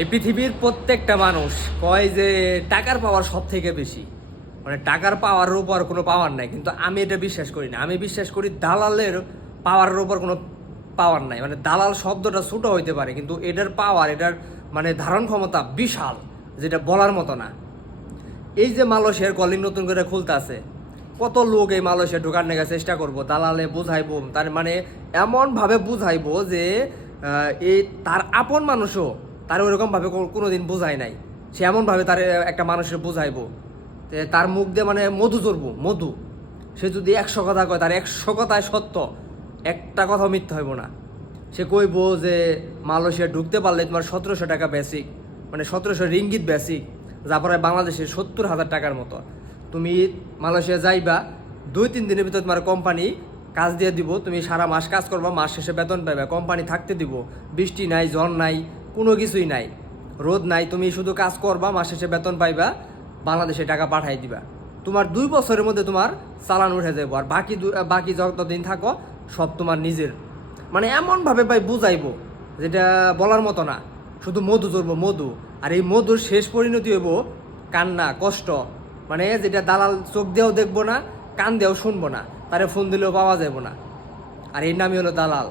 এই পৃথিবীর প্রত্যেকটা মানুষ কয় যে টাকার পাওয়ার সব থেকে বেশি, মানে টাকার পাওয়ারের উপর কোনো পাওয়ার নাই, কিন্তু আমি এটা বিশ্বাস করি না। আমি বিশ্বাস করি দালালের পাওয়ারের উপর কোনো পাওয়ার নাই। মানে দালাল শব্দটা ছোটো হইতে পারে, কিন্তু এটার পাওয়ার, এটার মানে ধারণ ক্ষমতা বিশাল, যেটা বলার মতো না। এই যে মালয়েশিয়ার কলিং নতুন করে খুলতে আছে, কত লোক এই মালয়েশিয়া ঢোকার নেওয়ার চেষ্টা করবো, দালালে বুঝাইবো, তার মানে এমনভাবে বুঝাইবো যে এই তার আপন মানুষও তার ওইরকমভাবে কোনোদিন বুঝায় নাই। সে এমনভাবে তার একটা মানুষের বুঝাইবো, তার মুখ দিয়ে মানে মধু চড়বো, মধু। সে যদি 100 কথা কয়, তার 100 কথায় সত্য, একটা কথা মিথ্যা হইব না। সে কইব যে মালয়েশিয়া ঢুকতে পারলে তোমার 1700 টাকা বেসিক, মানে 1700 রিঙ্গিত বেসিক, যা পরে বাংলাদেশের 70,000 টাকার মতো। তুমি মালয়েশিয়া যাইবা, 2-3 দিনের ভিতর তোমার কোম্পানি কাজ দিয়ে দিব, তুমি সারা মাস কাজ করবা, মাস শেষে বেতন পাবে, কোম্পানি থাকতে দিব, বৃষ্টি নাই, ঝড় নাই, কোনো কিছুই নাই, রোদ নাই, তুমি শুধু কাজ করবা, মাস শেষে বেতন পাইবা, বাংলাদেশে টাকা পাঠাই দিবা। তোমার 2 বছরের মধ্যে তোমার চালান উঠে যাবো, আর বাকি যতদিন থাকো সব তোমার নিজের। মানে এমনভাবে ভাই বুঝাইবো যেটা বলার মতো না। শুধু মধু ধরবো, মধু। আর এই মধুর শেষ পরিণতি হইব কান্না, কষ্ট। মানে যেটা দালাল চোখ দিয়েও দেখবো না, কান দিয়েও শুনবো না, তারে ফোন দিলেও পাওয়া যাবো না। আর এর নামই হলো দালাল।